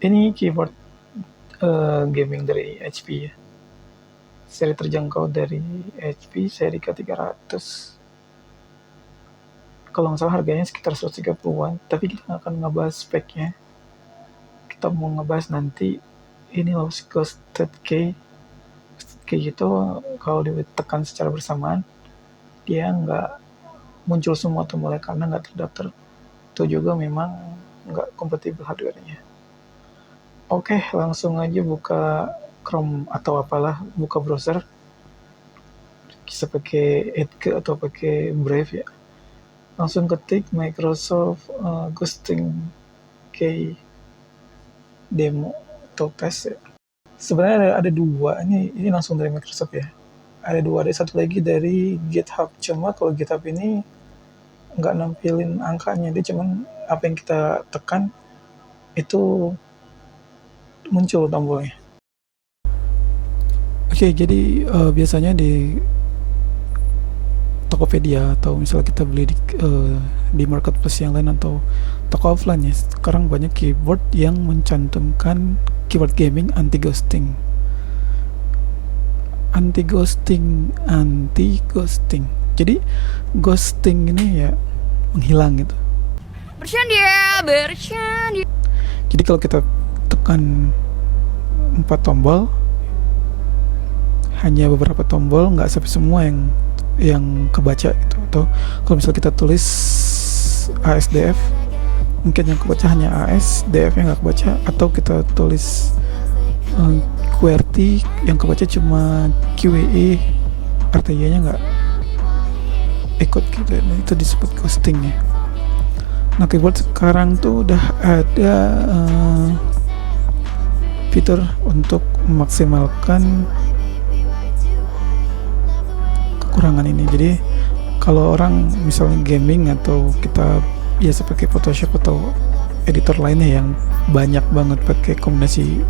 Ini keyboard gaming dari HP ya. Seri terjangkau dari HP seri ke-300. Kalau nggak salah harganya sekitar 130-an, tapi kita nggak akan ngebahas speknya. Kita mau ngebahas nanti ini loh, Ghosted Key. Ghosted Key itu kalau ditekan secara bersamaan, dia nggak muncul semua tombolnya karena nggak terdaftar. Itu juga memang nggak kompatibel hardware-nya. Oke, langsung aja buka Chrome atau apalah, buka browser. Bisa pakai Edge atau pakai Brave ya. Langsung ketik Microsoft Ghosting Key demo atau tes ya. Sebenarnya ada dua, ini langsung dari Microsoft ya. Ada dua, ada satu lagi dari GitHub. Cuma kalau GitHub ini nggak nampilin angkanya, dia cuman apa yang kita tekan itu muncul tombolnya. Oke, jadi biasanya di Tokopedia atau misalnya kita beli di marketplace yang lain atau toko offline ya, sekarang banyak keyboard yang mencantumkan keyboard gaming anti ghosting. Anti ghosting. Jadi ghosting ini ya menghilang gitu. Bercanda. Jadi kalau kita tekan 4 tombol, hanya beberapa tombol, nggak sampai semua yang kebaca gitu. Atau kalau misalnya kita tulis ASDF, mungkin yang kebaca hanya AS, DF-nya nggak kebaca. Atau kita tulis QWERTY, yang kebaca cuma QWE, RTY-nya nggak ikut gitu. Nah, itu disebut ghosting ya. Nah, keyboard sekarang tuh udah ada fitur untuk memaksimalkan kekurangan ini. Jadi kalau orang misalnya gaming atau kita biasa pakai Photoshop atau editor lainnya yang banyak banget pakai kombinasi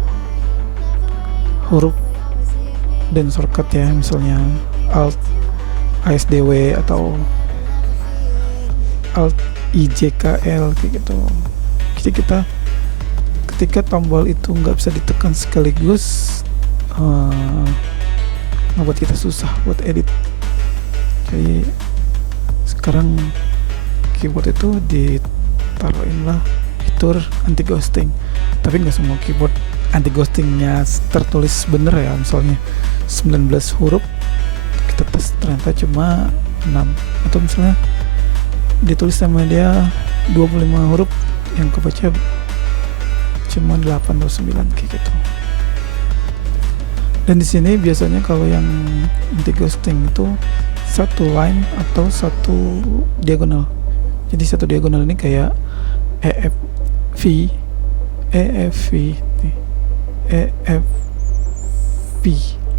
huruf dan shortcut ya, misalnya Alt ASDW atau Alt IJKL kayak gitu. Jadi kita ketika tombol itu nggak bisa ditekan sekaligus, ngebuat kita susah buat edit. Jadi sekarang keyboard itu ditaruhin lah fitur anti ghosting, tapi nggak semua keyboard anti ghostingnya tertulis bener ya. Misalnya 19 huruf kita tes ternyata cuma 6, atau misalnya ditulis sama dia 25 huruf yang kebaca cuma 8 atau 9 kayak gitu. Dan di sini biasanya kalau yang anti ghosting itu satu line atau satu diagonal. Jadi satu diagonal ini kayak EFV, EFV.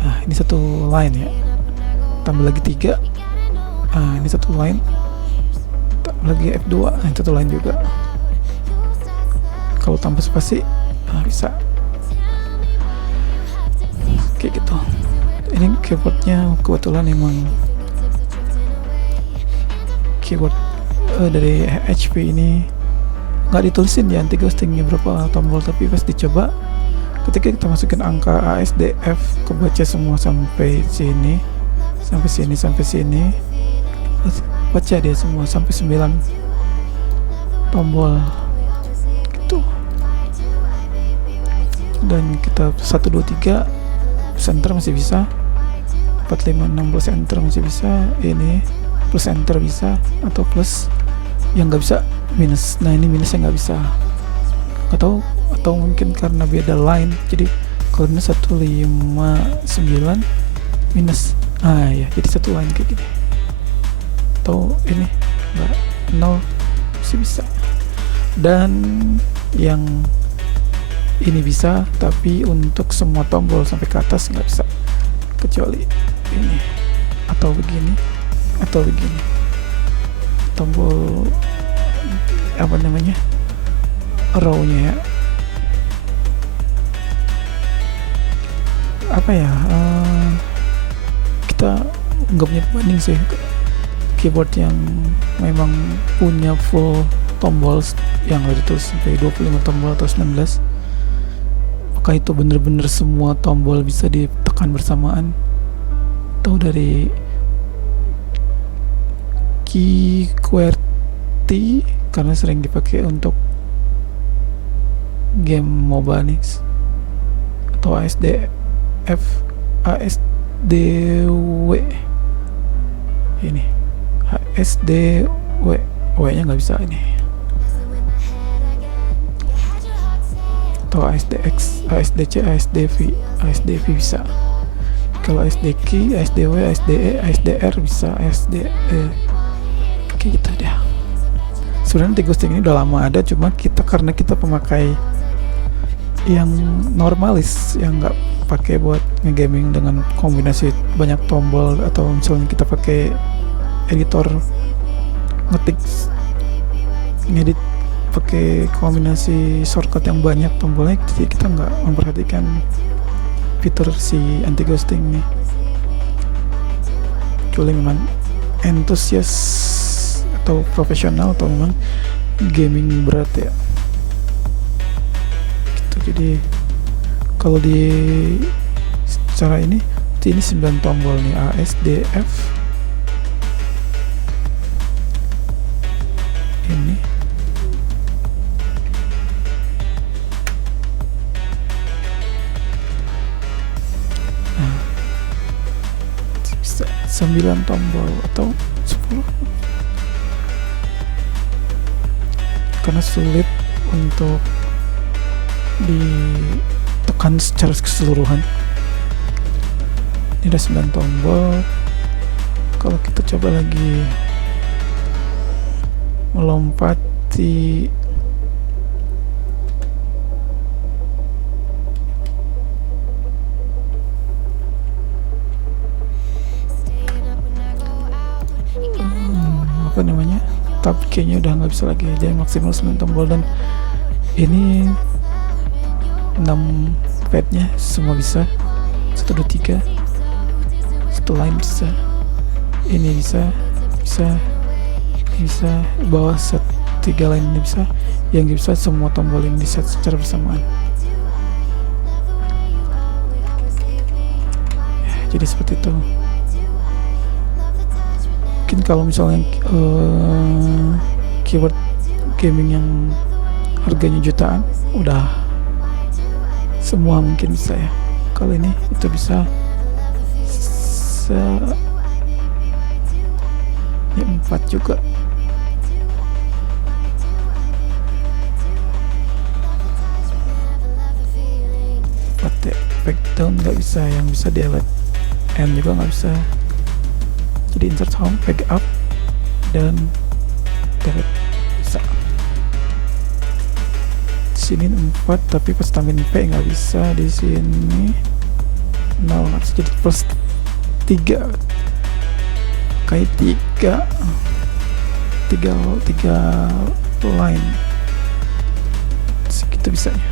Nah, ini satu line ya. Tambah lagi 3. Nah, ini satu line. Tambah lagi F2. Nah, ini satu line juga. Kalau tambah spasi, nah bisa. Kayak gitu. Ini keyboardnya kebetulan emang keyboard dari HP ini nggak ditulisin ya anti ghostingnya berapa tombol, tapi pas dicoba ketika kita masukin angka ASDF kebaca semua sampai sini, baca dia semua sampai 9 tombol gitu. Dan kita 1, 2, 3 plus enter masih bisa, 4, 5, 6 plus enter masih bisa, ini plus enter bisa, atau plus yang nggak bisa minus. Nah, ini minusnya nggak bisa, nggak tahu, atau mungkin karena beda line. Jadi kalau minus 159 minus, ya jadi satu line kayak gini. Atau ini nggak 0 masih bisa. Dan yang ini bisa, tapi untuk semua tombol sampai ke atas nggak bisa, kecuali ini atau begini atau begini. Tombol apa namanya, row-nya ya, apa ya, kita nggak punya banding sih keyboard yang memang punya full tombol yang ada ditulis sampai 25 tombol atau 19. apakah itu bener-bener semua tombol bisa ditekan bersamaan, atau dari key QWERTY karena sering dipakai untuk game MOBA nih, atau ASDW ini, ASDW, W nya nggak bisa ini, atau ASDX, ASDC, ASDV bisa. Kalau ASDKey, ASDW, ASDE, ASDR bisa, ASDE kayak gitu deh. Sebenarnya anti-ghosting ini udah lama ada, cuma karena kita pemakai yang normalis, yang nggak pakai buat ngegaming dengan kombinasi banyak tombol, atau misalnya kita pakai editor ngetik ngedit pakai kombinasi shortcut yang banyak tombolnya, jadi kita nggak memperhatikan fitur si anti-ghosting nih. Kecuali memang entusias atau profesional, atau memang gaming berat ya gitu. Jadi kalau di cara ini 9 tombol nih, A, S, D, F ini. Nah, bisa 9 tombol atau 10 karena sulit untuk ditekan secara keseluruhan. Ini ada 9 tombol. Kalau kita coba lagi melompati apa namanya, tab kayaknya udah nggak bisa lagi, jadi maksimal 9 tombol. Dan ini 6 padnya semua bisa, 1, 2, 3, satu lain bisa, ini bisa bawah set 3 lain ini bisa, yang bisa semua tombol ini di set secara bersamaan ya, jadi seperti itu. Mungkin kalau misalnya keyword gaming yang harganya jutaan, udah semua mungkin bisa ya. Kalau ini itu bisa ya 4 juga. Pakai backdown nggak bisa, yang bisa delete N juga nggak bisa. Jadi insert home, back up, dan delete bisa. Di sini 4, tapi pas tambahin P nggak bisa. Di sini 0, jadi plus 3 kayak 3 line segitu bisanya.